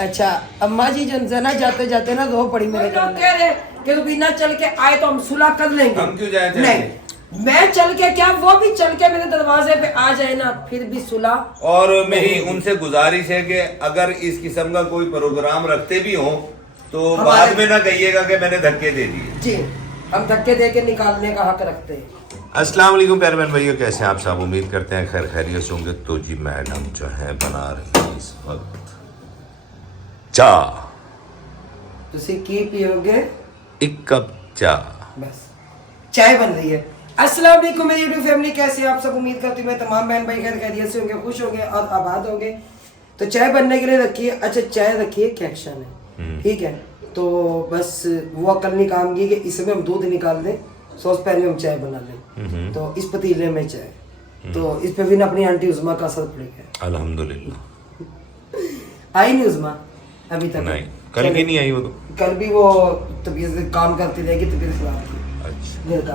अच्छा अम्मा जी जना जाते जाते ना रो पड़ी मेरे लोग कह रहे कि तो बिना चल के आए तो हम सुलह कर लेंगे। हम क्यों जाए नहीं, मैं चल के क्या, वो भी चल के मेरे दरवाजे पे आ जाए ना, फिर भी सुलह। और मेरी उनसे गुजारिश है कि अगर इस किस्म का कोई प्रोग्राम रखते भी हो तो बाद में ना कहिएगा कि मैंने धक्के दे दिए। जी, हम धक्के दे के निकालने का हक रखते हैं। अस्सलाम वालेकुम प्यारे बहन भाइयों, कैसे हैं आप सब? उम्मीद करते हैं खैर खैरियत से होंगे। तो जी मैडम जो है बना रही है इस वक्त चाय। तुसी की पियोगे? एक कप चाय। बस चाय बन रही है। अस्सलाम वालेकुम मेरी यूट्यूब फैमिली, कैसे हैं आप सब? उम्मीद करती हूँ मैं तमाम बहन भाई खैर खैरियत से होंगे, खुश होंगे और आबाद होंगे। तो चाय बनने के लिए रखी है। अच्छा चाय रखी है, क्या एक्शन है, ठीक है। तो बस वो अकल नहीं काम की कि इसमें हम दूध निकाल दें, सॉस पैन में हम चाय बना लें। तो इस पतीले में चाय, तो इस पे भी ना अपनी आंटी उज़मा का असर पड़ गया। अल्हम्दुलिल्लाह। आई नहीं उज़मा अभी तक? नहीं, कल भी नहीं आई वो तो। कल भी वो तबीयत से काम करती रहेगी, तबीयत खराब थी अच्छा, घर का।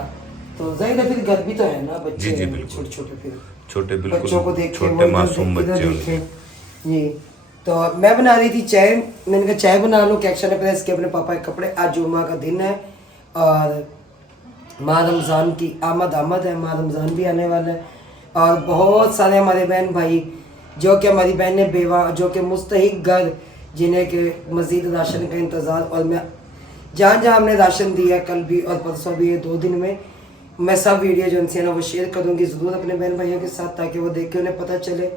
तो जाहिर है फिर घर भी तो है ना, बच्चे जी, बिल्कुल। छोटे छोटे, फिर छोटे बिल्कुल बच्चों को देखे, छोटे मासूम बच्चे होते हैं। जी। तो मैं बना रही थी चाय, मैंने कहा चाय बना लो, क्या एक्शन है। प्रेस के अपने पापा के कपड़े, आज जुम्मा का दिन है और माह रमज़ान की आमद है, माह रमज़ान भी आने वाला है। और बहुत सारे हमारे बहन भाई जो कि हमारी बहनें बेवा, जो कि मुस्तहिक घर, जिन्हें के मज़ीद राशन का इंतज़ार, और मैं जहाँ जहाँ हमने राशन दिया कल भी और परसों भी, ये 2 दिन में मैं सब वीडियो जो उनसे ना वो शेयर करूँगी ज़रूर अपने बहन भाइयों के साथ, ताकि वो देख के उन्हें पता चले।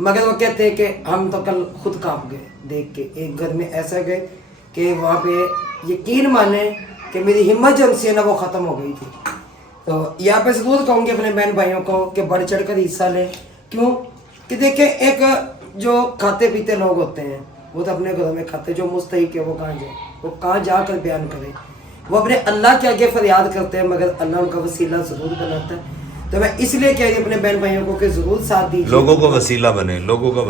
मगर वो कहते हैं कि हम तो कल खुद कांप गए देख के, एक घर में ऐसा गए कि वहाँ पे यकीन माने कि मेरी हिम्मत जो उनसे ना वो ख़त्म हो गई थी। तो यहाँ पे ज़रूर कहूँगी अपने बहन भाइयों को कि बढ़ चढ़ कर हिस्सा लें। क्यों कि देखें, एक जो खाते पीते लोग होते हैं वो तो अपने घरों में खाते, जो मुस्तहिक है वो कहाँ जाए, वो कहाँ जाकर बयान करें। वो अपने अल्लाह के आगे फरियाद करते हैं, मगर अल्लाह उनका वसीला ज़रूर बनाता है। तो मैं इसलिए कह रही हूँ अपने बहन भाइयों को कि ज़रूर साथ दीजिए, लोगों को वसीला बने, लोगों का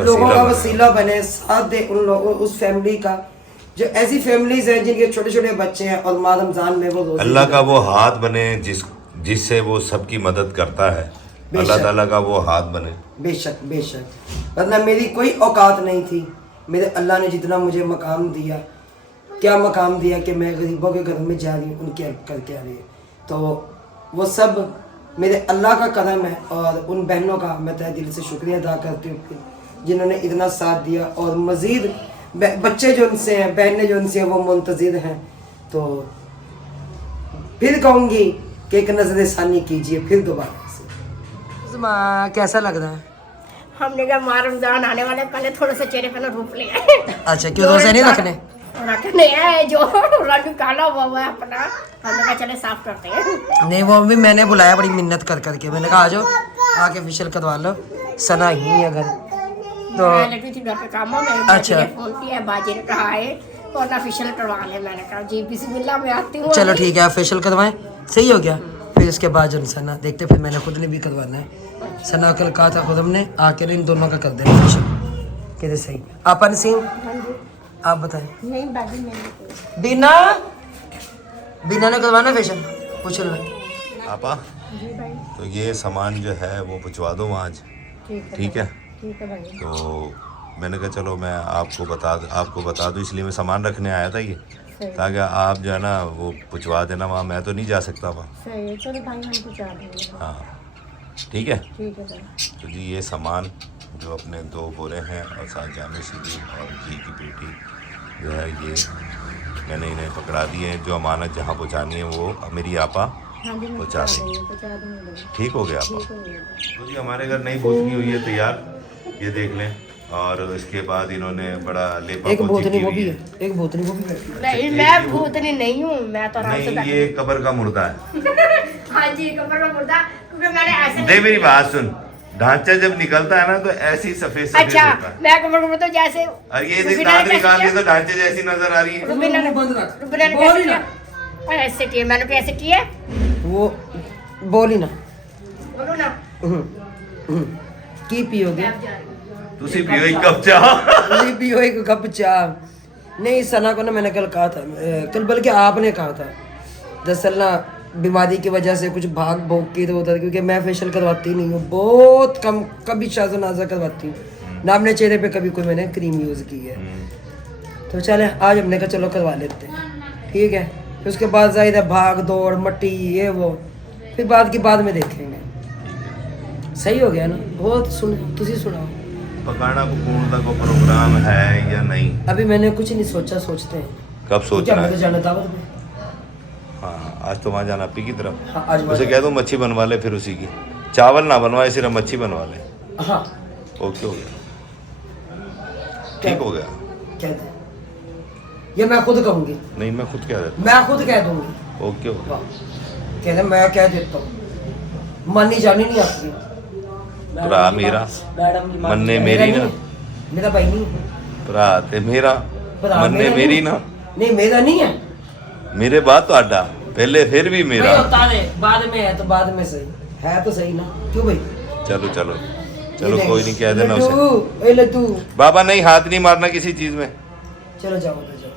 वसीला बने, साथ दे उन लोगों, उस फैमिली का, जो ऐसी फैमिलीज हैं जिनके छोटे छोटे बच्चे हैं और माह रमज़ान में वो अल्लाह का वो हाथ बने जिससे वो सबकी मदद करता है। अल्लाह ताला का वो हाथ बने। बेशक बेशक, वरना मेरी कोई औकात नहीं थी। मेरे अल्लाह ने जितना मुझे मकाम दिया, क्या मकाम दिया कि मैं गरीबों के घर में जा रही हूँ, उनकी हेल्प करके आ रही है। तो वो सब मेरे अल्लाह का करम है, और उन बहनों का मैं तहे दिल से शुक्रिया अदा करती हूँ जिन्होंने इतना साथ दिया। और मज़ीद बच्चे जो उनसे हैं, बहनें जो उनसे हैं, वो मुंतज़िर हैं। तो फिर कहूँगी कि एक नज़र सानी कीजिए फिर दोबारा से। कैसा लग रहा है? हमने कहा माह रमजान आने वाले, पहले थोड़ा सा चेहरे पे ना रूप ले अच्छा, क्यों रोज़े नहीं रखने है, जो रंग काला हुआ है अपना, हमने कहा चले साफ करते हैं। नहीं, वो भी मैंने बुलाया बड़ी मिन्नत कर करके, मैंने कहा आ जाओ आके फेशियल करवा लो, सना ही है अगर तो। मैं लगी थी घर पे कामों में, अच्छा। फोन किया, बाजी ने कहा है और ना फेशियल करवा ले। मैंने कहा जी बिस्मिल्लाह मैं आती हूँ। चलो ठीक है, आप फेशियल करवाएं, सही हो गया। फिर इसके बाद जो सना देखते, फिर मैंने खुद ने भी करवाना है। सना कल कहा था खुद हमने आके इन दोनों का कर देना फेशियल, कहते सही। आपन सिंह आप बताएं। नहीं बाजी मैंने बीना ने करवाना फेशियल, पूछ लो आपा। तो ये सामान जो है वो पहुँचवा दो वहाँ आज, ठीक है? ठीक है भाई। तो मैंने कहा चलो मैं आपको बता दूँ, इसलिए मैं सामान रखने आया था ये, ताकि आप जो है ना वो पहुँचवा देना वहाँ। मैं तो नहीं जा सकता वहाँ। सही है, चलो भाई हम पहुंचा देंगे। हाँ ठीक है। ठीक है भाई। तो जी ये सामान जो अपने 2 बोरे हैं और साथ जामे सीधी और घी की पेटी जो है, ये मैंने इन्हें पकड़ा दिए हैं। जो अमानत जहाँ पहुँचानी है वो मेरी आपा पहुँचा देंगे। ठीक हो गया आपा? तो जी हमारे घर नई भूतनी हुई है तैयार, ये देख लें। और इसके बाद इन्होंने बड़ा लेपा एक पोती भूतनी की वो हुई भी है। है, एक भूतनी वो भी है। नहीं मैं भूतनी नहीं हूँ, मैं तो आराम से नहीं, ये कब्र का मुर्दा है। हाँ जी कब्र का मुर्दा, क्योंकि मैंने ऐसे दे मेरी बात सुन, ढांचा जब निकलता है ना तो ऐसी सफेद सफेद अच्छा होता है। मैं कब्र को तो जैसे और ये देख दांत निकाल दिए तो ढांचे जैसी नजर आ रही है। रुबीना ने कैसे किया? ऐसे किया मैंने, कैसे किया वो बोली ना बोलो ना। की पियोगे? तुसी पियो एक कप चाह। नहीं पियो एक कप चाह। नहीं, सना को ना मैंने कल कहा था, कल बल्कि आपने कहा था, दरअसल ना बीमारी की वजह से कुछ भाग भोग की तो होता है, क्योंकि मैं फेशियल करवाती नहीं हूँ, बहुत कम, कभी शाज़ो नाजा करवाती हूँ। ना अपने चेहरे पे कभी कोई मैंने क्रीम यूज़ की है। तो चले आज हमने कहा चलो करवा लेते हैं, ठीक है। फिर उसके बाद जाहिर है भाग दौड़ मट्टी ये वो, फिर बाद में देखेंगे। सही हो गया ना? वो तुसी सुनाओ। पकाना पकून का कोई प्रोग्राम है या नहीं? अभी मैंने कुछ नहीं सोचा, सोचते हैं। कब सोचना हमें तो है? जाना दावत में। हाँ आज तो वहाँ जाना अपी की तरफ। हाँ आज उसे कह दो मच्छी बनवा ले, फिर उसी की चावल ना बनवाए, सिर्फ मच्छी बनवा ले। हाँ ओके हो गया, ठीक हो गया। कहते हैं ये मैं खुद कहूँगी, नहीं मैं खुद कह देता मैं खुद कह दूंगी। हूँ। ओके हो गया। कहते मैं कह देता हूँ, मानी जानी नहीं आपकी। भरा मेरा मन्ने मेरी ना, मेरा भाई नहीं, भरा ते मेरा भरा मन्ने मेरा मेरी नहीं। ना, नहीं मेरा नहीं है, मेरे बाद तो आडा पहले फिर भी मेरा। नहीं होता है बाद में है तो बाद में सही है तो सही ना, क्यों भाई? चलो चलो ये चलो देख, कोई नहीं, कह देना उसे। लड्डू, ए लड्डू, बाबा नहीं, हाथ नहीं मारना किसी चीज में। चलो जाओ तो जाओ।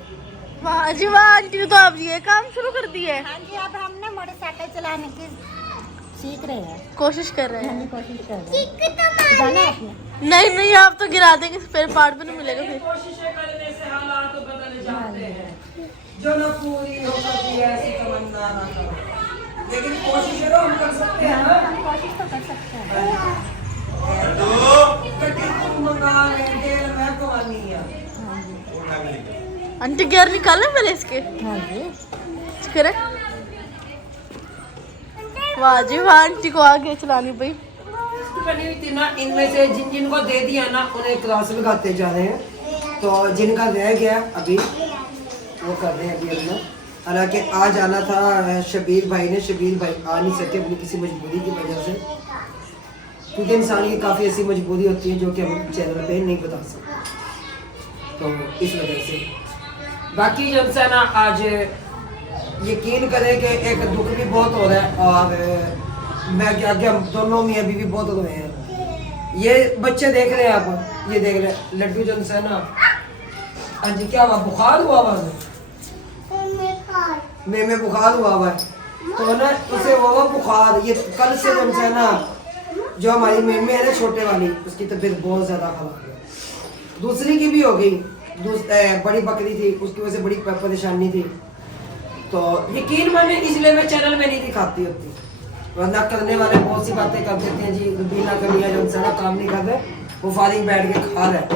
वाह जी वाह, आंटी ने तो आप ये काम शुरू कर दिया है। हाँ जी, अब हम ना मोटरसाइकिल चलाने की सीख रहे हैं, कोशिश कर रहे हैं। कोशिश कर रहे हैं। जाना है आपने? नहीं नहीं, आप तो गिरा देंगे, स्पेयर पार्ट भी नहीं मिलेगा फिर। कोशिशें करने से हालात बदल जाते हैं, जो न पूरी हो सकती है ऐसी तमन्ना ना करो, लेकिन कोशिशें तो हम कर सकते हैं ना। कोशिश तो कर सकते हैं। कटी तुम मंगा ले, तेल मैं कमानी है। आंटी गियर निकालना पहले इसके। हाँ जी, करे। वाह जी वाह, आंटी को आगे चलानी भाई। बनी हुई थी ना, इनमें से जिन जिन को दे दिया ना उन्हें क्लास लगाते जा रहे हैं। तो जिनका रह गया अभी वो कर रहे हैं अभी अपना। हालांकि आज आना था शबीर भाई ने, शबीर भाई आ नहीं सके अपनी किसी मजबूरी की वजह से, क्योंकि इंसान की काफ़ी ऐसी मजबूरी होती है जो कि हम चैनल पे नहीं बता सकते, तो इस वजह से। बाकी जब से ना आज यकीन करें कि एक दुख भी बहुत हो रहा है और मैं क्या क्या दोनों मियाँ बीवी बहुत रोए हैं। ये बच्चे देख रहे हैं आप, ये देख रहे हैं लड्डू जन से ना, हाँ जी क्या हुआ, बुखार हुआ हुआ है? में बुखार हुआ हुआ है, तो ना उसे हुआ बुखार। ये कल से जन से ना जो हमारी मेमे है ना छोटे वाली, उसकी तबीयत बहुत ज़्यादा खराब है। दूसरी की भी हो गई, बड़ी बकरी थी उसकी वजह से बड़ी परेशानी थी। तो यकीन माने इसलिए मैं चैनल में नहीं दिखाती होती, वरना करने वाले बहुत सी बातें कर देते हैं जी, बिना कमिया जो उनसे ना काम नहीं कर रहे, वो फारिग बैठ के खा रहे हैं,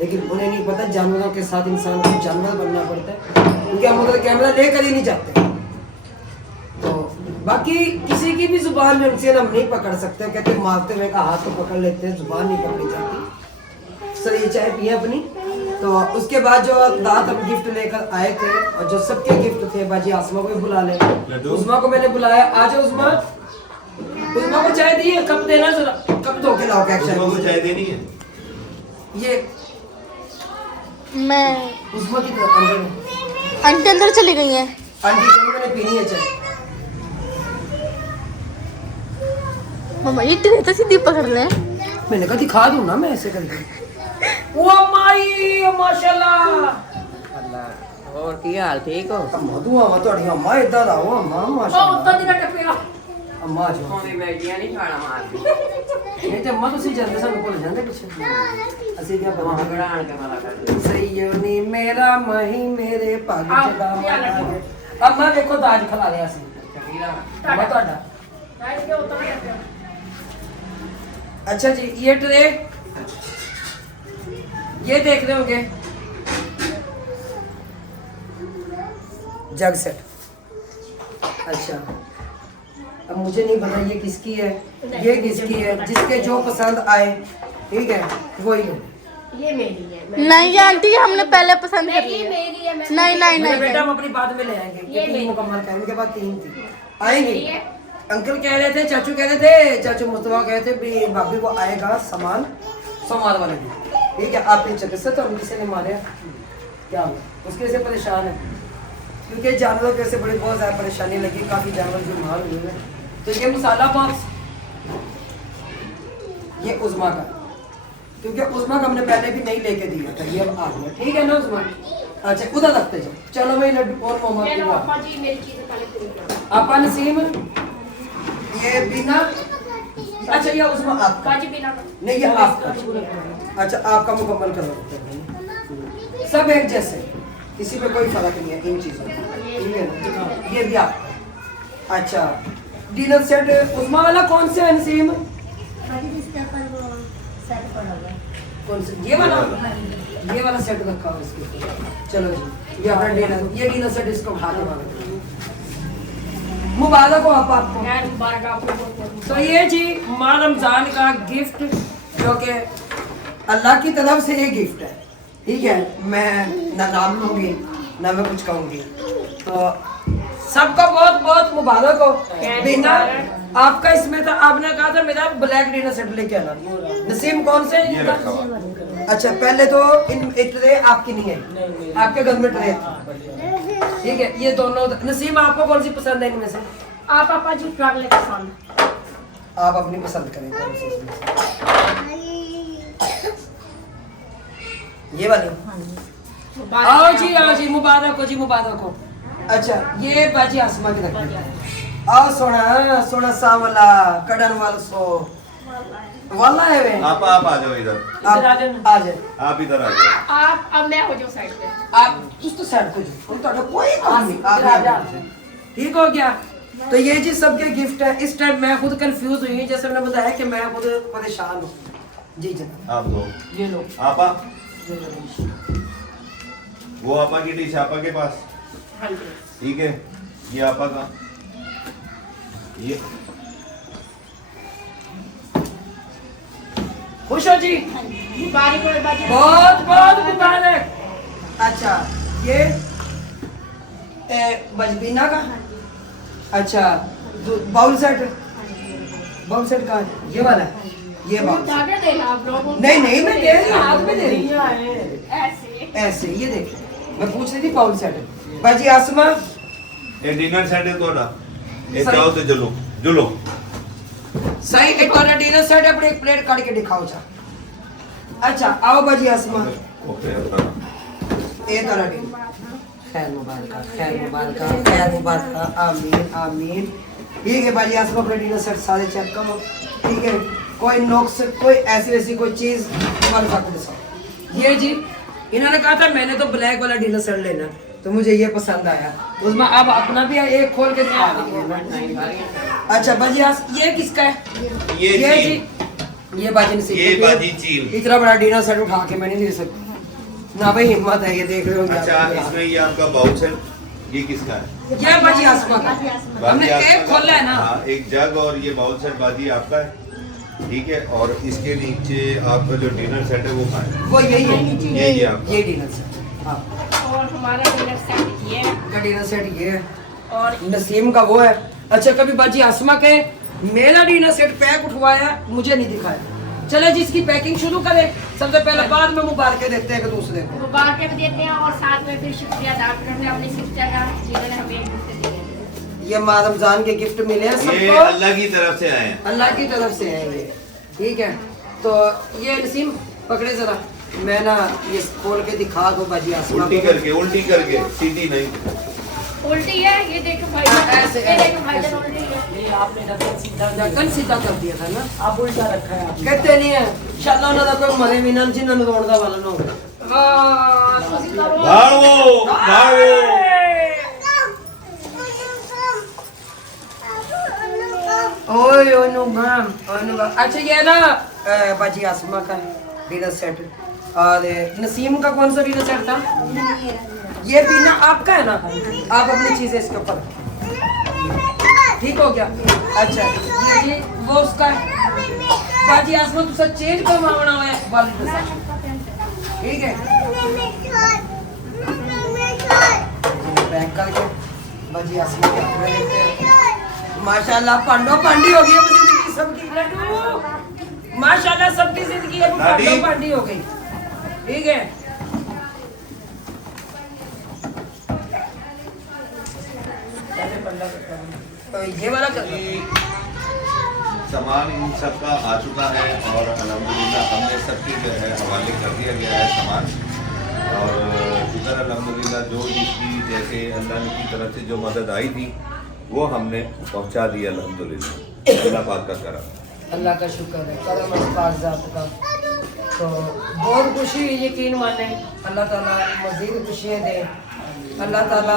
लेकिन उन्हें नहीं पता जानवरों के साथ इंसान को जानवर बनना पड़ता है, क्योंकि हम उधर कैमरा लेकर ही नहीं जाते। तो बाकी किसी की भी जुबान में उनसे हम नहीं पकड़ सकते, कहते मारते हुए का हाथ तो पकड़ लेते हैं, जुबान नहीं पकड़ी जाती। सर ये चाय पिए अपनी। तो उसके बाद जो रात हम गिफ्ट लेकर आए थे और जो सबके गिफ्ट थे, बाजी आसमा को भी बुला ले, उस्मा को मैंने बुलाया, आज उस्मा, उस्मा को चाय दी है, कब देना जरा, कब धो के लाओ क्या चाय देनी है? ये मैं उस्मा की तरफ अंदर में। आंटी अंदर चली गई हैं। आंटी को मैंने पीनी है चाय। मम्मा ये इतनी तो सीधी पकड़ ले। मैंने कहा दिखा दूं ना मैं ऐसे करके। ओ माई ओ माशाल्लाह, और की हाल ठीक हो? मधु आवा ਤੁਹਾਡੀ अम्मा इधर आओ अम्मा माशाल्लाह। ਉੱਤੋਂ ਦੀ ਕੱਟ ਪਿਆ अम्मा जो कोई बैठिया नहीं खाना मार ਇਹ ਤੇ अम्मा ਤੁਸੀਂ ਜਾਂਦੇ ਸਾਨੂੰ ਭੁੱਲ ਜਾਂਦੇ ਪਿੱਛੇ, ਅਸੀਂ ਕੀ वहां ਬਣਾ गड़ान के मारा कर ਸਹੀ ਨਹੀਂ ਮੇਰਾ ਮਹੀ ਮੇਰੇ ਪੱਗ ਚਲਾ ਮਾਰਾਂਗੇ। अम्मा ਦੇਖੋ ਦਾਜ ਖਿਲਾ ਲਿਆ ਸੀ चकीला अम्मा ਤੁਹਾਡਾ। ਰਾਈਟ ਕੇ ਉੱਤੋਂ ਕੱਟ ਪਿਆ अच्छा जी ये ट्रे ये देख रहे होंगे, जग सेट। अच्छा अब मुझे नहीं पता ये किसकी है, ये किसकी है, जिसके जो पसंद आए ठीक है वही लो। ये मेरी है नहीं ये आंटी हमने पहले पसंद कर ली ये है। मेरी है मैं नहीं नहीं मेरे नहीं बेटा हम अपनी बात में ले आएंगे, ये ये तीन मेरी। मुकम्मल का, इनके पास तीन थी आएंगे। ये अंकल कह रहे थे, चाचू कह रहे थे, चाचू मुस्तफा कह रहे थे भी भाभी को आएगा सामान सोमवार वाले दिन, ठीक है आप चक्कर से तो हम किसी ने मारे क्या हुआ, उसके से परेशान है क्योंकि जानवरों के से बड़ी बहुत ज़्यादा परेशानी लगी, काफ़ी जानवर बीमार हुए हैं। तो ये मसाला बॉक्स ये उज़मा का, क्योंकि उज़मा का हमने पहले भी नहीं लेके दिया था, ये अब आ गया ठीक है ना उज़मा। अच्छा उधर रखते जाओ, चलो भाई लड्डू और मोहम्मद ये की लो बात। पापा जी मेरी चीजें पहले पूरी करो आपा नसीम ये बिना, अच्छा ये उस्मा आपका बाजी बिना नहीं, ये आपका अच्छा आपका मुकम्मल कर देते हैं, सब एक जैसे, किसी पे कोई फर्क नहीं है इन चीज़ों में, ठीक है ना? ये भी आप अच्छा डिनर सेट उस्मा वाला कौन से है नसीम? कौन से? ये वाला सेट रखा हुआ इसके ऊपर। चलो जी ये अपना डिनर, ये डिनर सेट इसको उठा के मांगो। मुबारक हो आपको। खैर मुबारक आपको। तो ये जी माह रमजान का गिफ्ट जो कि अल्लाह की तरफ से ये गिफ्ट है, ठीक है? मैं ना नाम लूंगी ना मैं कुछ कहूंगी, तो सबका बहुत बहुत मुबारक हो। बिना आपका इसमें था, आपने कहा था मेरा ब्लैक डिनर सेट लेके आना। नसीम कौन से? ये रखा हुआ। अच्छा पहले तो इन ट्रे आपकी नहीं है, आपके घर में ट्रे, ठीक है? ये दोनों नसीम आपको कौन सी पसंद है इनमें से? आप पापा जी चॉकलेट पसंद। आप अपनी पसंद करें कौन सी इसमें से? ये वाली। आओ जी मुबारक हो जी, मुबारक हो। अच्छा ये बाजी आसमा की रखी। आओ सोना सोना सावला कड़न वाल सो वाला है वे। आप आ जाओ इधर, आप आ जाए, आप इधर आ जाओ। आप अब मैं हो जाऊँ साइड पे। आप तो साइड को जाओ, कोई काम नहीं, आप आ जाओ। ठीक हो गया? तो ये जी सबके गिफ्ट है। इस टाइम मैं खुद कंफ्यूज हुई, जैसे मैंने बताया कि मैं खुद परेशान हूँ जी। जनाब आप दो, ये लो आपा वो आपा की डिश आपा के पास, हाँ जी। ठीक है? ये आपा का, ये खुश हो जी? मुबारक हो बाजी। बहुत बहुत मुबारक। अच्छा ये बजबीना का। अच्छा बाउल सेट कहाँ है? ये वाला है, ये बाउल सेट। जाके देना आप लोगों को। नहीं मैं दे रही हूँ, हाथ में दे रही हूँ ऐसे ऐसे। ये देखिए मैं पूछ रही थी बाउल सेट। बाजी आसमा ये डिनर सेट है तोड़ा, ये जाओ तो चलो जुलो। सही एक और डिनर सेट अपने एक प्लेट काट के दिखाओ जा। अच्छा आओ बाजी आसमा, ओके ये तो रेडी। खैर मुबारक, खैर मुबारक, खैर मुबारक, आमीन आमीन। ठीक है बाजी आसमा अपने डिनर सेट सारे चेक करो, ठीक है? कोई नुक्स कोई ऐसी वैसी कोई चीज हमारे साथ दिखाओ। ये जी इन्होंने कहा था मैंने तो ब्लैक वाला डिनर सेट लेना, तो मुझे ये पसंद आया। उसमें अब अपना भी एक खोल के दिखा दीजिए। अच्छा बाजी ये किसका है? ये जी ये बाजी ने ये बाजी चील। इतना बड़ा डिनर सेट उठा के मैं नहीं ले सकती ना भाई, हिम्मत है। ये देख रहे हो? अच्छा इसमें ये आपका बाउच है, ये किसका है? ये बाजी आसमा का। हमने एक खोला है ना। हाँ एक जग और ये बाउल सेट बाजी आपका है, ठीक है? और इसके नीचे आपका जो डिनर सेट है वो कहाँ है? वो यही है, ये आपका। ये डिनर सेट। हाँ और हमारा डिनर सेट ये है। का डिनर सेट ये है और नसीम का वो है। अच्छा कभी बाजी आसमा के मेरा डिनर सेट पैक उठवाया मुझे नहीं दिखाया। चले जिसकी पैकिंग शुरू करें सबसे पहले, बाद में मुबारक देते हैं एक दूसरे को। मुबारक भी देते हैं और साथ में फिर शुक्रिया अदा करते हैं अपनी सिस्टर का जिन्होंने हमें एक गिफ्ट दिए। ये माह रमजान के गिफ्ट मिले हैं ये सबको, अल्लाह की तरफ से आए हैं। अल्लाह की तरफ से है ये, ठीक है? तो ये नसीम पकड़े जरा, मैं ना ये खोल के दिखा दो बाजी आसमा उल्टी को। उल्टी करके सीधी नहीं। उल्टी है ये देखो भाई, ऐसे ये देखो भाई जान उल्टी है। ढक्कन सीधा कर दिया था ना, आप उल्टा रखा है। कहते नहीं है इंशाल्लाह उन्होंने कोई मरे भी ना जिन्हों ने रोड दा वाला ना हो। हाँ ਤੁਸੀਂ ਕਰੋ। भागो भागो। ओए ओनुगा। अच्छा ये ना बाजी आसमा का डिनर सेट, और नसीम का कौन सा डिनर सेट था? ये बिना आपका है ना, आप अपनी चीजें इसके ऊपर, ठीक हो गया? अच्छा ये जी वो उसका है। बाजी आसमा तुझसे चेंज करवाना है वाली ड्रेस, ठीक है? पैक करके बाजी आसमा के कपड़े लेते हैं। माशाल्लाह पांडो पांडी हो गई है जिंदगी सबकी। लड्डू माशाल्लाह सबकी जिंदगी अब पांडो पांडी हो गई, ठीक है? तो ये वाला सामान इन सब का आ चुका है और अल्हम्दुलिल्लाह हमने सबके जो है हवाले कर दिया गया है सामान। और शुक्र अल्हम्दुलिल्लाह जो इसकी जैसे अल्लाह की तरफ से जो मदद आई थी वो हमने पहुंचा दी अल्हम्दुलिल्लाह। अल्लाह पाक का करम, अल्लाह का शुक्र है, करम पाक ज़ात का। तो बहुत खुशी हुई, यकीन माने अल्लाह ताला मज़ीद खुशियाँ दे। अल्लाह ताला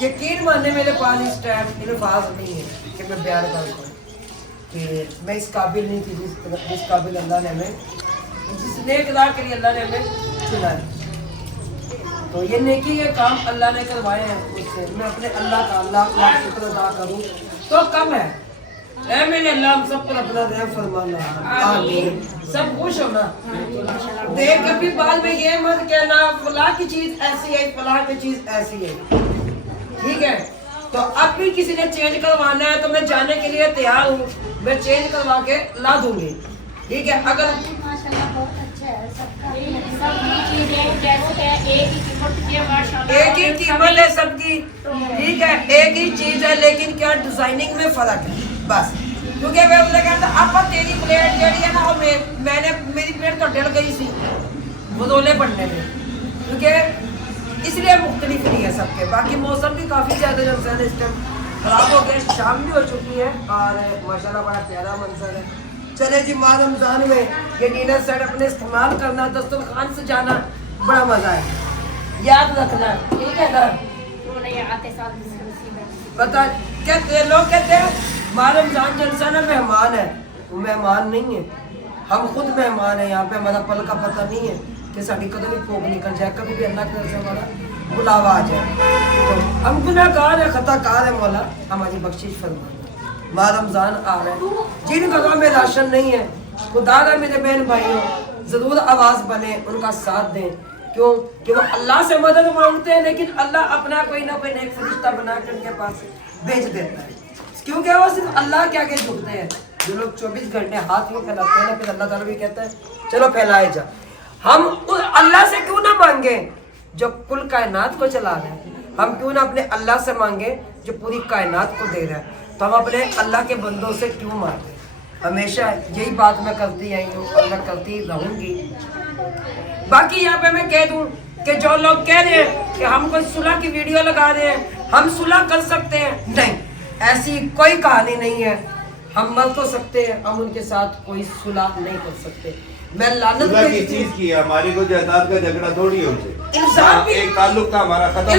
यकीन माने मेरे पास इस टाइम अल्फाज नहीं है कि मैं बयान कर पाऊँ कि मैं इस काबिल नहीं थी जिस काबिल अल्लाह ने हमें, जिस नेक अल्लाह के लिए अल्लाह ने हमें चुना है। तो ये नेकी के काम अल्लाह ने करवाए हैं मुझसे, मैं अपने अल्लाह का लाख लाख शुक्र अदा करूँ तो कम है। ऐ मेरे अल्लाह हम सब पर अपना रहम फरमाना, आमीन। सब खुश होना, देख कभी बाद में ये मत कहना फलां की चीज ऐसी है, फलां की चीज ऐसी है, ठीक है। तो अब भी किसी ने चेंज करवाना है तो मैं जाने के लिए तैयार हूँ, मैं चेंज करवा के ला दूंगी, ठीक है। अगर माशाल्लाह बहुत अच्छा है सबका। सबकी चीजें जैसे है, एक ही कीमत है माशाल्लाह। एक ही कीमत है सबकी, ठीक है, एक ही चीज है, लेकिन क्या डिजाइनिंग में फर्क है बस। क्योंकि मैं उसने कहता अब तेरी प्लेट जड़ी है ना, और मैंने मेरी प्लेट तो डल गई सी बदोले पड़ने में, क्योंकि इसलिए मुख्तलिफ नहीं है सबके। बाकी मौसम भी काफ़ी ज़्यादा जो है इस टाइम ख़राब हो गया, शाम भी हो चुकी है और माशाल्लाह बड़ा प्यारा मंजर है। चले जी, माह रमज़ान में ये डिनर सेट अपने इस्तेमाल करना, दस्तरखान से जाना बड़ा मज़ा है, याद रखना, ठीक है ना। आते साल बता कहते लोग कहते हैं माह रमज़ान जलसा ना मेहमान है, वो मेहमान नहीं है, हम खुद मेहमान हैं यहाँ पे। हमारा पल का पता नहीं है कि साड़ी कदम भी फोक निकल जाए, कभी भी अल्लाह की तरफ से हमारा बुलावा आ जाए। तो हम गुनाहगार है, खताकार है, मौला हमारी बख्शिश फरमाए। माह रमज़ान आ रहा है, जिन घरों में राशन नहीं है खुदा का मेरे बहन भाइयों ज़रूर आवाज़ बने, उनका साथ दें। क्यों कि वो अल्लाह से मदद मांगते हैं, लेकिन अल्लाह अपना कोई ना कोई नेक फरिश्ता बना कर उनके पास भेज देता है, क्योंकि वो सिर्फ अल्लाह के आगे झुकते हैं। जो लोग 24 घंटे हाथ में फैलाते हैं ना, फिर अल्लाह ताला भी कहता है चलो फैलाए जा। हम उस अल्लाह से क्यों ना मांगे जो कुल कायनात को चला रहा है, हम क्यों ना अपने अल्लाह से मांगे जो पूरी कायनात को दे रहा है। तो हम अपने अल्लाह के बंदों से क्यों मांगे। हमेशा यही बात मैं करती आई हूँ और मैं करती रहूँगी। बाकी यहाँ पे मैं कह दूँ कि जो लोग कह रहे हैं कि हम कोई सुलह की वीडियो लगा रहे हैं, हम सुलह कर सकते हैं, नहीं, ऐसी कोई कहानी नहीं है। हम मर तो सकते हैं, हम उनके साथ कोई सुलह नहीं कर सकते। मैं लानत की चीज की है, हमारी को जायदाद का झगड़ा थोड़ी है उनसे। इल्जाम भी, एक ताल्लुक था हमारा खत्म हो गया।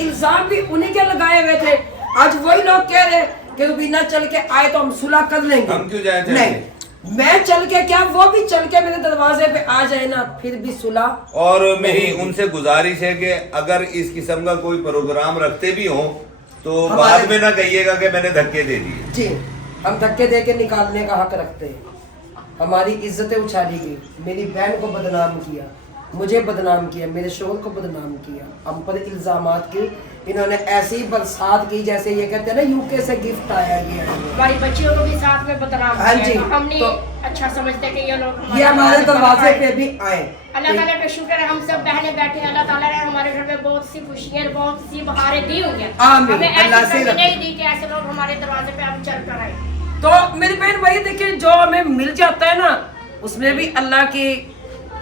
इल्जाम भी उन्हीं के लगाए हुए थे। आज वही लोग कह रहे कि बिना चल के आए तो हम सुलह कर लेंगे। हम क्यों जाए? नहीं, मैं चल के क्या, वो भी चल के मेरे दरवाजे पे आ जाए ना, फिर भी सुलह। और मेरी उनसे गुजारिश है कि अगर इस किस्म का कोई प्रोग्राम रखते भी हो तो बाद में ना कहिएगा कि मैंने धक्के दे दिए। जी, हम धक्के दे के निकालने का हक रखते हैं। हमारी इज्जतें उछाली गई, मेरी बहन को बदनाम किया, मुझे बदनाम किया, मेरे शोहर को बदनाम किया, हम पर इल्जामात की। इन्होंने ऐसी बरसात की जैसे ये कहते हैं ना यूके से गिफ्ट आया ये हमारी बच्चियों को भी साथ में बदनाम हाँ जी, किया। हमने तो अच्छा समझते कि ये लोग ये हमारे दरवाजे पे भी आए। अल्लाह ताला का शुक्र है, हम सब बहनें बैठे हैं। अल्लाह ताला ने हमारे घर में बहुत सी खुशियाँ, बहुत सी बहारें दी होंगी। आमीन, हमें ऐसी अल्लाह से कमी रखे। नहीं दी कि ऐसे लोग हमारे दरवाजे पे अब चल कर आए। तो मेरी बहन भाई देखिए, जो हमें मिल जाता है ना, उसमें भी अल्लाह की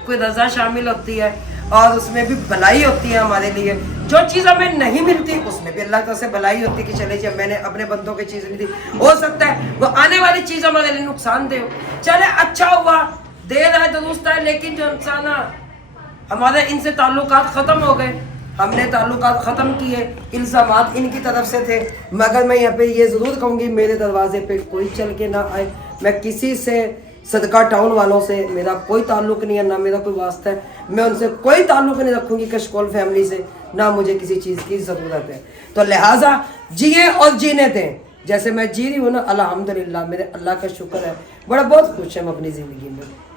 कोई रजा शामिल होती है और उसमें भी भलाई होती है हमारे लिए। जो चीज़ हमें नहीं मिलती उसमें भी अल्लाह की तरफ से भलाई होती है कि चले जब मैंने अपने बंदों की चीज़ नहीं दी, हो सकता है वो आने वाली चीज़ हमारे लिए नुकसान दे। चले अच्छा हुआ, देर है दुरुस्त है, लेकिन जो इंसान हमारे इनसे ताल्लुकात ख़त्म हो गए, हमने ताल्लुकात ख़त्म किए, इल्ज़ामात इनकी तरफ से थे। मगर मैं यहाँ पे ये ज़रूर कहूँगी, मेरे दरवाजे पे कोई चल के ना आए। मैं किसी से, सदका टाउन वालों से मेरा कोई ताल्लुक नहीं है, ना मेरा कोई वास्ता है, मैं उनसे कोई ताल्लुक नहीं रखूँगी कशकोल फैमिली से, ना मुझे किसी चीज़ की ज़रूरत है। तो लिहाजा जिए और जीने दें, जैसे मैं जी रही हूँ ना, अल्हम्दुलिल्लाह, मेरे अल्लाह का शुक्र है, बड़ा बहुत खुश है हम अपनी ज़िंदगी में।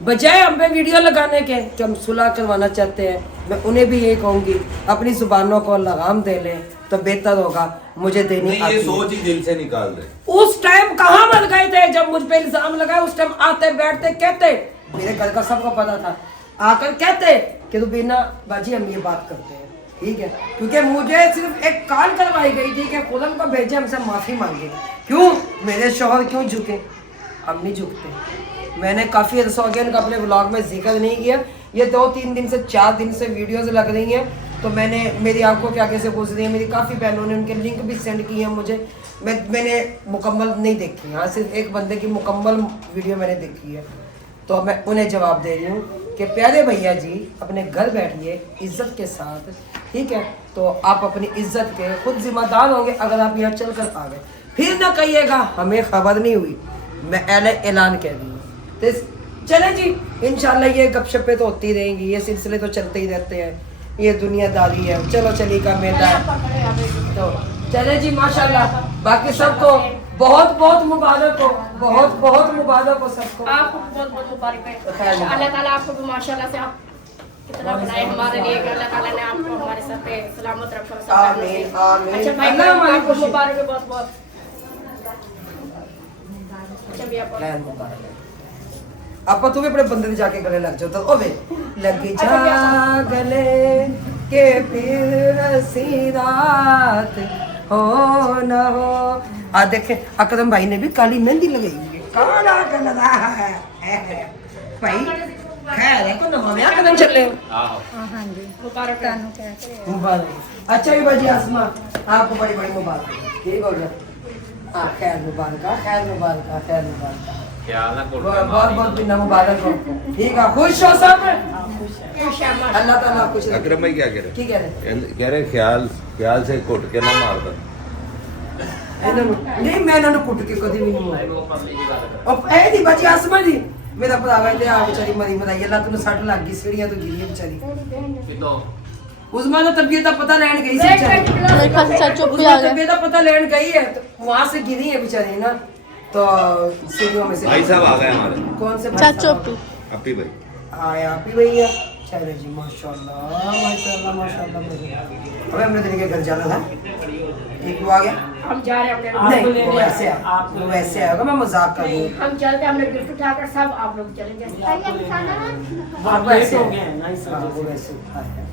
बजाय हम पे वीडियो लगाने के कि हम सुलह करवाना चाहते हैं, मैं उन्हें भी यही कहूँगी अपनी ज़ुबानों को लगाम दे लें तो बेहतर होगा। मुझे देनी नहीं, ये सोच ही दिल से निकाल दे। उस टाइम कहाँ मर गए थे जब मुझ पे इल्जाम लगाए? उस टाइम आते बैठते कहते, मेरे घर का सबको पता था, आकर कहते कि रुबीना बाजी हम ये बात करते हैं, ठीक है, क्योंकि मुझे सिर्फ एक कॉल करवाई गई थी कि खुदम को भेजे, हमसे माफ़ी मांगे। क्यों? मेरे शौहर क्यों झुके? हम नहीं झुकते। मैंने काफ़ी अर्सा हो गया इनका अपने व्लॉग में जिक्र नहीं किया, ये 2-3 दिन से 4 दिन से वीडियोस लग रही हैं, तो मैंने, मेरी आंखों के आगे से गुजर रही है, मेरी काफ़ी बहनों ने उनके लिंक भी सेंड किए हैं मुझे, मैंने मुकम्मल नहीं देखी। हाँ, सिर्फ एक बंदे की मुकम्मल वीडियो मैंने देखी है। तो मैं उन्हें जवाब दे रही हूँ कि प्यारे भैया जी अपने घर बैठिए इज्जत के साथ, ठीक है। तो आप अपनी इज्जत के खुद जिम्मेदार होंगे अगर आप यहाँ चल कर आ गए। फिर ना कहिएगा हमें खबर नहीं हुई, मैं ऐलान कह रही हूँ। तो चले जी, इंशाल्लाह ये गपशपें तो होती रहेंगी, ये सिलसिले तो चलते ही रहते हैं, ये दुनियादारी है। चलो चली का मैदान, तो चले जी माशाल्लाह। बाकी सबको बहुत बहुत मुबारक हो, बहुत बहुत मुबारक हो सबको। आपको बहुत बहुत मुबारक है। अल्लाह ताला आपको भी माशाल्लाह से आप कितना बनाए हमारे लिए, अल्लाह ताला ने आपको हमारे साथ पे सलामत रखा। आमीन आमीन। अच्छा भाई अल्लाह आपको मुबारक है बहुत बहुत। अच्छा भैया खैर मुबारक है। आपा तू भी अपने बंदे ने जाके गले लग जाओ तो ओवे लग जा गले के फिर हंसी रात हो न हो। आ देखे अकरम भाई ने भी काली मेहंदी लगाई है, काला कलर है भाई। खैर है को नवा अकरम चले मुबारक है। मुबारक। अच्छा भी बाजी आसमा आपको बड़ी बड़ी मुबारक, ठीक हो गया। हाँ खैर मुबारक, खैर मुबारक, खैर मुबारक, बहुत बहुत बिना मुबारक हो, ठीक है। खुश हो सब, अल्लाह ताला खुश रखे। अकरम भाई क्या कह रहे? की कह रहे? कह रहे ख्याल से घुट के ना मार दो। नहीं मैं इन्होंने कुट के कभी भी नहीं मारा। और ए दी बाजी आसमा जी मेरा भरावा ले आ बेचारी मरी मराई, अल्लाह तूने सट लग गई, सीढ़ियां तो गिरी बेचारी। उसमें तो तबीयत का पता लेने गई सी बेचारी, चाचू भी आ उसमें गए। तबीयत का पता लेने गई है तो वहां से गिरी है बेचारी ना, तो सीढ़ियों में से। भाई साहब आ गए हमारे। कौन से भाई चाचू साहब? अपी भाई आया आप ही भैया। चलो जी माशाल्लाह माशाल्लाह माशाल्लाह। अबे हमने तेरे के घर जाना था, एक वो आ गया। हम जा रहे हैं अपने नहीं वो वैसे वो वैसे आएगा, मैं मजाक कर रही हूँ। हम चलते हैं, हमने गिफ्ट उठाकर सब आप लोग चलेंगे। हाँ, वैसे हाँ, वो वैसे आया।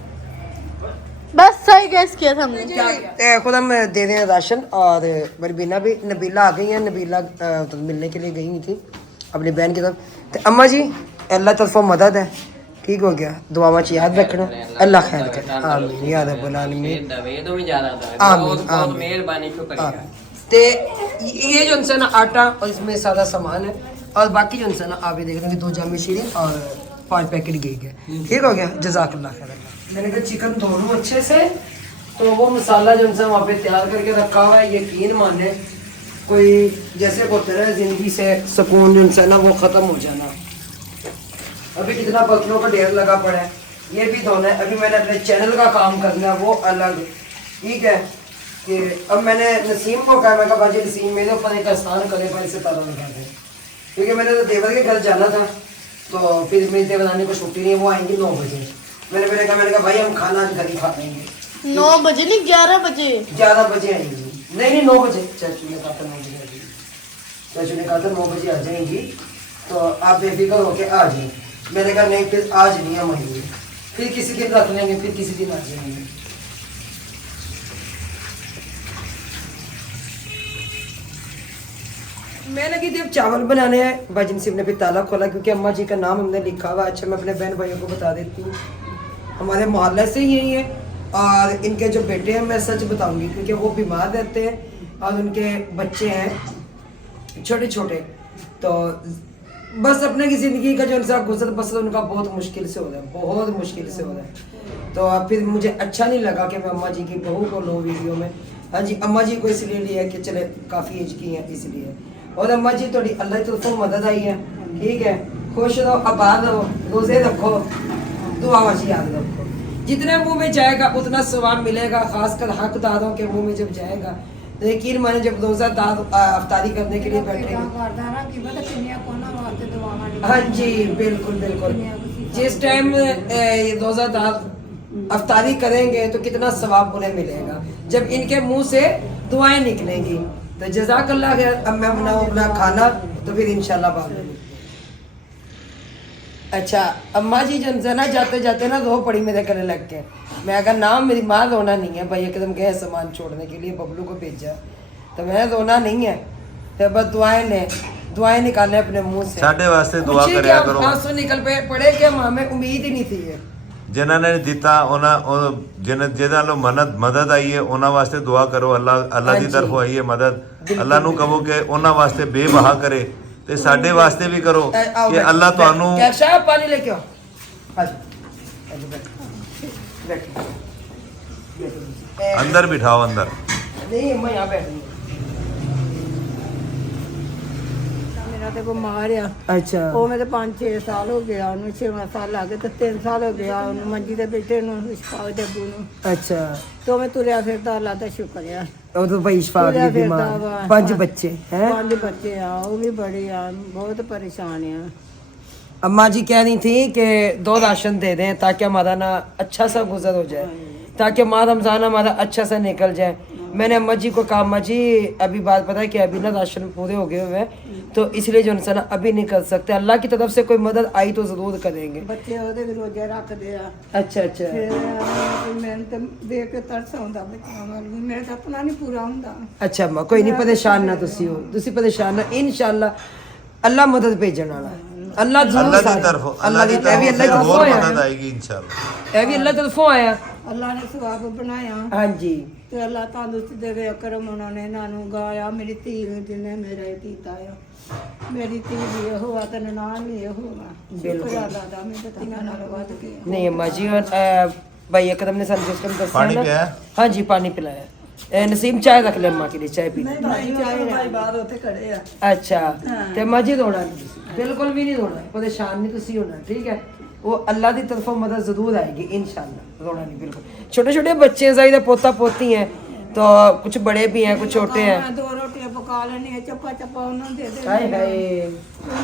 बस सही गैस किया था हमने। खुद हम दे दें राशन। और बरबीना भी, नबीला आ गई है, नबीला तो मिलने के लिए गई हुई थी अपनी बहन की तरफ। तो अम्मा जी अल्लाह तरफों मदद है, ठीक हो गया। दुआवां च याद रखना, अल्लाह खैर करे। आमीन या रब्बल आलमीन, आमीन मेहरबानी शुक्रिया। ते ये जो है ना आटा और इसमें सादा सामान है, और बाकी जो है ना आप ये देख रहे हैं 2 जामी शीरी और 5 पैकेट घी के, ठीक हो गया। जज़ाकल्लाह खैर। मैंने कहा चिकन धो लूँ अच्छे से, तो वो मसाला जो है वहाँ पे तैयार करके रखा हुआ है। यकीन माने कोई जैसे होते रहे जिंदगी से सुकून जो है ना वो ख़त्म हो जाना। अभी कितना बर्तनों का ढेर लगा पड़ा है, ये भी धोना है। अभी मैंने अपने चैनल का काम करना है वो अलग, ठीक है। कि अब मैंने नसीम को कहा, मैं कहा भाजी नसीम मेरे ऊपर एक एहसान करे पर इसे ताला लगा दे, क्योंकि मैंने तो देवर के घर जाना था। तो फिर मेरी देवरानी को छुट्टी नहीं है, वो आएंगी 9 बजे। मैंने कहा भाई हम खाना आज घर ही खा लेंगे। 9 बजे नहीं 11 बजे। 11 बजे आएंगी। नहीं 9 बजे चाचू ने कहा था 9 बजे आएंगी। चाचू ने कहा था 9 बजे आ जाएंगी, तो आप बेफिक्र होके आ जाए। मैंने कहा नहीं फिर आज नहीं हम आएंगे, फिर किसी दिन रख लेंगे, फिर किसी दिन आ जाएंगे। मैं लगी थी अब चावल बनाने हैं। भाजी से ने फिर ताला खोला क्योंकि अम्मा जी का नाम हमने लिखा हुआ। अच्छा मैं अपने बहन भाइयों को बता देती हूँ, हमारे मोहल्ले से यही है। और इनके जो बेटे हैं मैं सच बताऊंगी क्योंकि वो बीमार रहते हैं और उनके बच्चे हैं छोटे छोटे, तो बस अपने की ज़िंदगी का जो उनसे गुजर बसर उनका बहुत मुश्किल से हो रहा है, बहुत मुश्किल से हो रहा है। तो फिर मुझे अच्छा नहीं लगा कि मैं अम्मा जी की बहू को लो वीडियो में। हाँ जी अम्मा जी को इसलिए लिया कि चले काफ़ी एज की हैं इसलिए। और अम्मा जी थोड़ी अल्लाह की तरफ मदद आई है, ठीक है। खुश रहो, आबाद रहो, रोज़े रखो, दुआ वाशी याद रखो। जितने मुंह में जाएगा उतना सवाब मिलेगा, खासकर हकदारों के मुंह में जब जाएगा। तो यकीन माने जब रोज़ादार अफ्तारी करने के लिए बैठेंगे। हाँ जी बिल्कुल बिल्कुल। जिस टाइम ये रोज़ादार अफ्तारी करेंगे तो कितना सवाब उन्हें मिलेगा जब इनके मुंह से दुआएं निकलेंगी। तो जज़ाकल्लाह खैर। अब मैं बनाऊँ अपना खाना तो फिर इंशाल्लाह बात होगी। अच्छा अम्मा जी जो ना जाते जाते ना रो पड़ी मेरे गले लग के। मैं अगर नाम मेरी माँ रोना नहीं है भाई, एकदम गए सामान छोड़ने के लिए बबलू को भेजा, तो मैं रोना नहीं है। तो बस दुआएं निकाले अपने मुंह से। साढ़े वास्ते दुआ करया करो। आंसू निकल पे पड़े कि हमें उम्मीद ही नहीं थी है। जिन्हों ने दिता जिन्होंने मदद आई है उन्होंने वास्ते दुआ करो। अल्लाह की तरफ आई है मदद। अल्लाह नू कहो कि उन्होंने वास्ते बेबहा करे ਤੇ ਸਾਡੇ ਵਾਸਤੇ ਵੀ ਕਰੋ ਕਿ ਅੱਲਾ ਤੁਹਾਨੂੰ कैशा पानी लेके आओ आ जाओ बैठो अंदर बिठाओ अंदर। नहीं मैं यहाँ बैठ रही हूँ। ਮੇਰਾ ਤੇ ਬਿਮਾਰ ਆ अच्छा ਉਹ ਮੇਰੇ 5-6 ਸਾਲ ਹੋ ਗਿਆ ਉਹਨੂੰ 6ਵਾਂ ਸਾਲ ਆ ਗਿਆ ਤੇ 3 ਸਾਲ ਹੋ ਗਿਆ ਉਹਨੂੰ ਮੰਜੀ ਤੇ ਬੈਠੇ ਨੂੰ ਇਸ਼ਫਾਕ ਦੇ ਅੱਬੂ ਨੂੰ अच्छा ਤੋਂ ਮੈਂ ਤੁਰਿਆ ਫਿਰਦਾ ਅੱਲਾ ਦਾ ਸ਼ੁਕਰ ਆ वो तो भाई इशफाक भी बीमार 5 बच्चे हैं 5 ਬੱਚੇ ਆ ਉਹ ਵੀ ਬੜੇ ਆ ਬਹੁਤ ਪਰੇਸ਼ਾਨ ਆ अम्मा जी कह रही थी कि 2 राशन दे दें ताकि हमारा ना अच्छा सा गुजर हो जाए, ताकि माह रमज़ान हमारा अच्छा सा निकल जाए। मैंने अम्मा जी को कहा अम्मा जी अभी बात पता है कि अभी ना राशन पूरे हो गए हुए हैं तो इसलिए जो है ना अभी नहीं कर सकते, अल्लाह की तरफ से कोई मदद आई तो ज़रूर करेंगे। ਬੱਚੇ ਉਹਦੇ ਵੀ ਰੋਜ਼ੇ ਰੱਖਦੇ ਆ अच्छा अच्छा ਫਿਰ ਮੈਨੂੰ ਤਾਂ ਦੇਖ ਕੇ ਤਰਸ ਆਉਂਦਾ ਬੱਚਿਆਂ ਵੱਲ ਵੀ ਮੇਰਾ ਤਾਂ ਆਪਣਾ ਨਹੀਂ ਪੂਰਾ ਹੁੰਦਾ अच्छा अम्मा कोई नहीं परेशान ना तुसी हो, तुसी परेशान ना इंशाल्लाह अल्लाह मदद भेजण वाला अल्लाह अल्लाह जरूर की तरफों अल्लाह की तरफों अल्लाह फिर की और तरफों मदद आया आएगी इंशाल्लाह। ये भी अल्लाह तरफों आया। ਅੱਲਾ ਨੇ ਸਵਾਬ ਬਣਾਇਆ हाँ जी ਤੇ ਅੱਲਾ ਤੰਦਰੁਸਤੀ ਦੇਵੇ ਅਕਰਮ ਉਹਨਾਂ ਨੇ ਇਹਨਾਂ ਨੂੰ ਗਾਇਆ ਮੇਰੀ ਧੀ ਨੂੰ ਜਿੰਨੇ ਮੇਰਾ ਇਹ ਕੀਤਾ ਆ ਮੇਰੀ ਧੀ ਵੀ ਇਹੋ ਆ ਤੇ ਨਨਾਣ ਵੀ ਇਹੋ ਆ ਸ਼ੁਕਰ ਅੱਲਾ ਦਾ ਮੇਰੇ ਧੀਆਂ ਨਾਲ ਵੱਧ ਕੇ नहीं अम्मा जी और भाई अकरम ने सारे सिस्टम दसा पानी ना। पिलाया? हाँ जी पानी पिलाया। नसीम चाय रख ले अम्मा के लिए, चाय पी ले। ਭਾਈ ਬਾਹਰ ਉੱਥੇ ਖੜੇ ਆ अच्छा ते अम्मा जी रोना नहीं, बिल्कुल भी नहीं रोना, परेशान नहीं तुसी होना, ठीक है। वो अल्लाह की तरफों मदद जरूर आएगी इंशाल्लाह, रोना नहीं बिल्कुल। छोटे छोटे बच्चे जाहिर पोता पोती हैं तो कुछ बड़े भी हैं कुछ छोटे हैं। ਮੈਂ 2 ਰੋਟੀਆਂ ਪਕਾ ਲੈਣੀ ਆ ਚੱਪਾ ਚੱਪਾ ਉਹਨਾਂ ਨੂੰ ਦੇ ਦੇ हाय हाय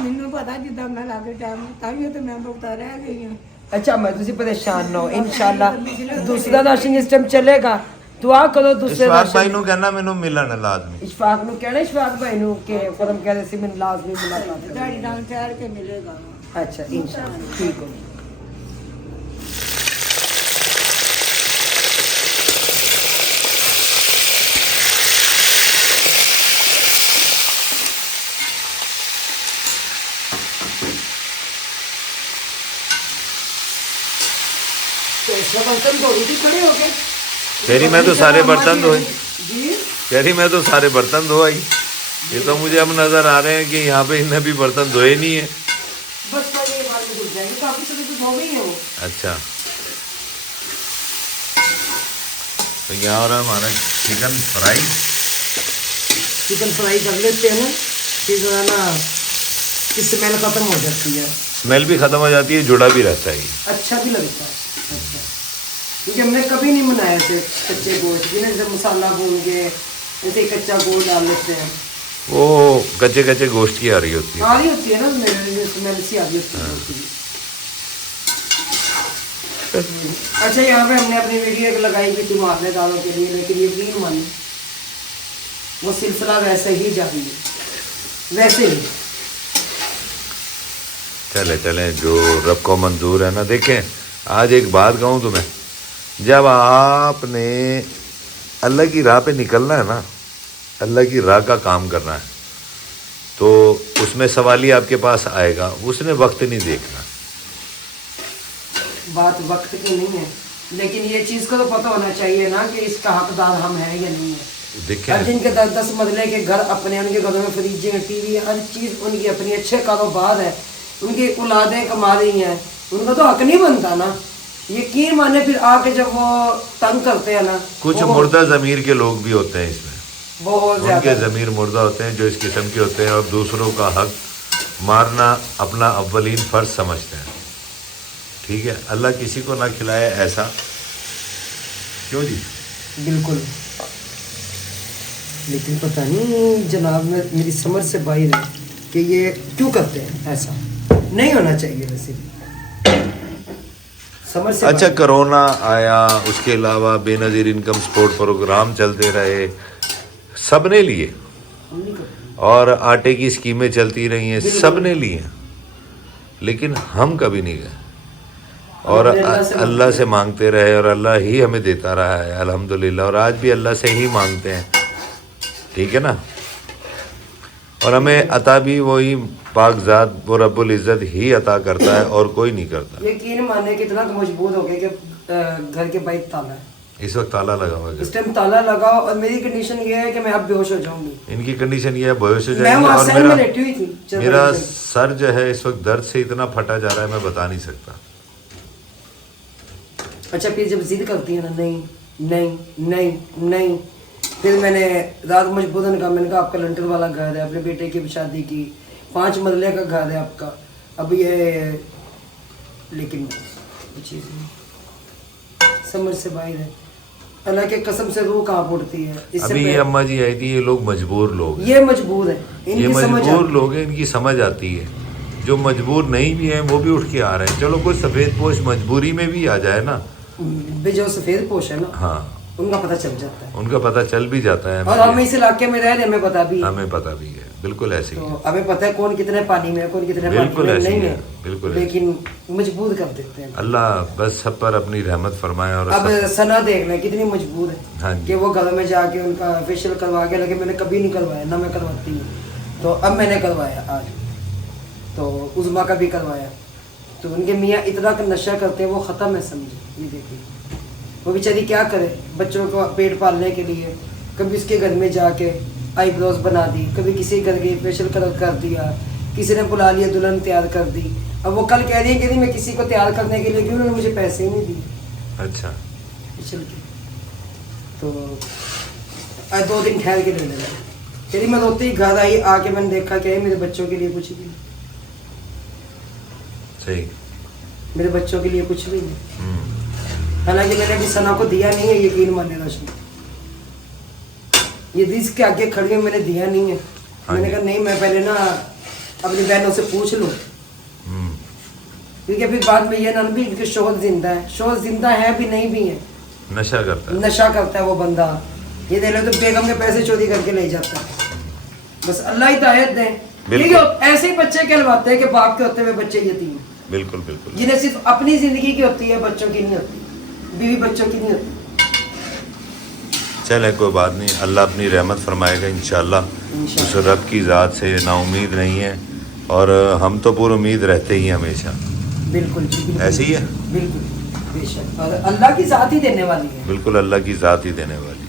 ਮੈਨੂੰ ਪਤਾ ਜਿੱਦਾਂ ਮੈਂ ਲਾਗੇ ਟਾਈਮ ਤਾਂ ਵੀ ਤੇ ਮੈਂ ਬੁਖਤਾ ਰਹਿ ਗਈ ਹਾਂ अच्छा मैं तुसी परेशान ना हो इंशाल्लाह दूसरा राशन सिस्टम चलेगा, दुआ करो दूसरे इशफाक भाई राशन। ਨੂੰ ਕਹਿਣਾ ਮੈਨੂੰ ਮਿਲਣ ਲਾਜ਼ਮੀ। इशफाक नु कहना इशफाक भाई नु के फरम कह रहे सी मैं लाजमी मुलाकात करूं। ਡੈਡੀ ਨਾਲ ਠਹਿਰ ਕੇ ਮਿਲੇਗਾ अच्छा इंशाल्लाह ठीक हो। तो ऐसा बर्तन धो रही थी खड़े हो गए। कह रही मैं तो सारे बर्तन धोए, कह रही मैं तो सारे बर्तन धोआई। ये तो मुझे अब नजर आ रहे हैं कि यहाँ पे इन्हें भी बर्तन धोए नहीं है। बस भाई ये बात में धुल जाएंगे, काफी समय तो धो गई है वो। अच्छा तो यहाँ हो रहा है हमारा चिकन फ्राई। चिकन फ्राई कर लेते हैं ना, फिर जो है ना की स्मेल खत्म हो जाती है, स्मेल भी खत्म हो जाती है, जुड़ा भी रहता है ये। अच्छा भी लगता है। अच्छा क्योंकि हमने कभी नहीं बनाया थे कच्चे गोश्त की ना, जैसे मसाला भून के जैसे कच्चा गोश्त डाल लेते हैं, वो कच्चे कच्चे गोश्त की आ रही होती है। आ रही होती है ना मेरे स्मेल सी आ रही होती है गोश्त की। अच्छा यहाँ पे हमने अपनी वीडियो एक लगाई भी थी मारने दालों के लिए, लेकिन ये नहीं मानी, वो सिलसिला वैसे ही जारी है वैसे ही। चले चले जो रब को मंजूर है ना। देखें आज एक बात कहूँ तुम्हें, जब आपने अल्लाह की राह पे निकलना है ना, अल्लाह की राह का काम करना है, तो उसमें सवाल ही आपके पास आएगा, उसने वक्त नहीं देखना। बात वक्त की नहीं है, लेकिन ये चीज़ को तो पता होना चाहिए ना कि इसका हकदार हम हैं या नहीं है। हर देखें जिनके 10-10 मरले के घर अपने, उनके घरों में फ्रिज टीवी हर चीज़ उनकी अपनी, अच्छे कारोबार है, उनकी औलादें कमा रही हैं, उनका तो हक नहीं बनता ना। यकीन माने फिर आके जब वो तंग करते हैं ना, कुछ वो मुर्दा ज़मीर के लोग भी होते हैं इसमें, बहुत उनके ज़्यादा। ज़मीर मुर्दा होते हैं जो इस किस्म के होते हैं और दूसरों का हक मारना अपना अव्वलीन फ़र्ज समझते हैं। ठीक है, अल्लाह किसी को ना खिलाए ऐसा, क्यों जी? बिल्कुल, लेकिन पता नहीं जनाब में मेरी समझ से बाहर है कि ये क्यों करते हैं ऐसा, नहीं होना चाहिए वैसे भी, समझ से अच्छा बाहर। कोरोना आया, उसके अलावा बेनज़ीर इनकम सपोर्ट प्रोग्राम चलते रहे सबने लिए, हम नहीं करते। और आटे की स्कीमें चलती रही हैं सबने लिए, लेकिन हम कभी नहीं गए और अल्लाह से मांगते रहे और अल्लाह ही हमें देता रहा है अल्हम्दुलिल्लाह, और आज भी अल्लाह से ही मांगते हैं। ठीक है ना, और हमें अता भी वही पाक ज़ात वो रब्बुल इज़्ज़त ही अता करता है और कोई नहीं करता। यकीन माने कितना तो मजबूत हो गया कि घर के बाइक ताला है, इस वक्त ताला लगा हुआ है इस टाइम ताला लगाओ और मेरी कंडीशन ये है कि मैं अब बेहोश हो जाऊंगी। इनकी कंडीशन ये है बेहोश हो मैं जाएंगे वहाँ और सर में लेटी हुई थी मेरा सर जो है इस वक्त दर्द से इतना फटा जा रहा है मैं बता नहीं सकता। अच्छा फिर जब जिद करती है ना नहीं नहीं नहीं नहीं, फिर मैंने रात मजबूरन कहा, मैंने कहा आपका लंटर वाला घर है, अपने बेटे की शादी की, 5 मरले का घर है आपका, अब ये लेकिन चीज़ नहीं समझ से बाहर है। अल्लाह के कसम से रूह कांप उठती है। इससे अभी ये अम्मा जी आई थी, ये लोग मजबूर लोग हैं। ये मजबूर है, ये इनकी समझ मजबूर लोग हैं, इनकी समझ आती है। जो मजबूर नहीं भी हैं वो भी उठ के आ रहे हैं। चलो कोई सफ़ेद पोश मजबूरी में भी आ जाए ना, जो सफेद पोश है ना, हाँ उनका पता चल जाता है, उनका पता चल भी जाता है। और हम इस इलाके में रह रहे हमें पता भी है। हमें पता भी है, बिल्कुल ऐसे ही तो है। हमें पता है कौन कितने पानी में है, कौन कितने बिल्कुल पानी में ऐसे ही नहीं है, है, बिल्कुल ऐसे। लेकिन मजबूर कर देते हैं। अल्लाह बस सब पर अपनी रहमत फरमाए। और अब सना देख ले कितनी मजबूर हाँ है जी। कि वो घर में जाके उनका फेशियल करवा के लगे, मैंने कभी नहीं करवाया ना, मैं करवाती हूँ, तो अब मैंने करवाया आज, तो उज़मा का भी करवाया। तो उनके मियाँ इतना का नशा करते हैं, वो ख़त्म है समझे। ये देखिए वो बेचारी क्या करे बच्चों को पेट पालने के लिए, कभी उसके घर में जाके आईब्रोज बना दी, कभी किसी घर गई फेशियल कर दिया, किसी ने बुला लिया दुल्हन तैयार कर दी। अब वो कल कह रही है कि नहीं मैं किसी को तैयार करने के लिए क्यों, उन्होंने मुझे पैसे ही नहीं दिए। अच्छा चल के तो आज 2 दिन ठहर के ले लेना। तेरी मैं रोती ही घर आई, आके मैंने देखा क्या है मेरे बच्चों के लिए कुछ भी नहीं, सही। मेरे बच्चों के लिए कुछ भी नहीं। हालांकि मैंने अभी सना को दिया नहीं है, यकीन माने रोशनी, ये रिस्क के आगे खड़ी है, मैंने दिया नहीं है। हाँ मैंने जी। कहा नहीं मैं पहले ना अपनी बहनों से पूछ लूँ, क्योंकि फिर बाद में ये ना भी इनके शोहर जिंदा है, शोहर जिंदा है भी नहीं भी है, नशा करता है। नशा करता है वो बंदा। ये देख लो तो बेगम के पैसे चोरी करके ले जाता है। बस अल्लाह हिदायत दे। बिल्कुल। ये ऐसे ही बच्चे कहलवाते हैं कि बाप के होते हुए बच्चे यतीम, बिल्कुल बिल्कुल। जिन्हें सिर्फ अपनी जिंदगी की होती है, बच्चों की नहीं होती, बीवी बच्चों की नहीं होती। चले कोई बात नहीं, अल्लाह अपनी रहमत फरमाएगा इंशाल्लाह। उस रब की ज़ात से नाउमीद नहीं है, और हम तो पूरी उम्मीद रहते ही हैं हमेशा। बिल्कुल जी, बिल्कुल। ऐसे ही है। बिल्कुल बेशक, और अल्लाह की ज़ात ही देने वाली है। बिल्कुल अल्लाह की ज़ात ही देने वाली।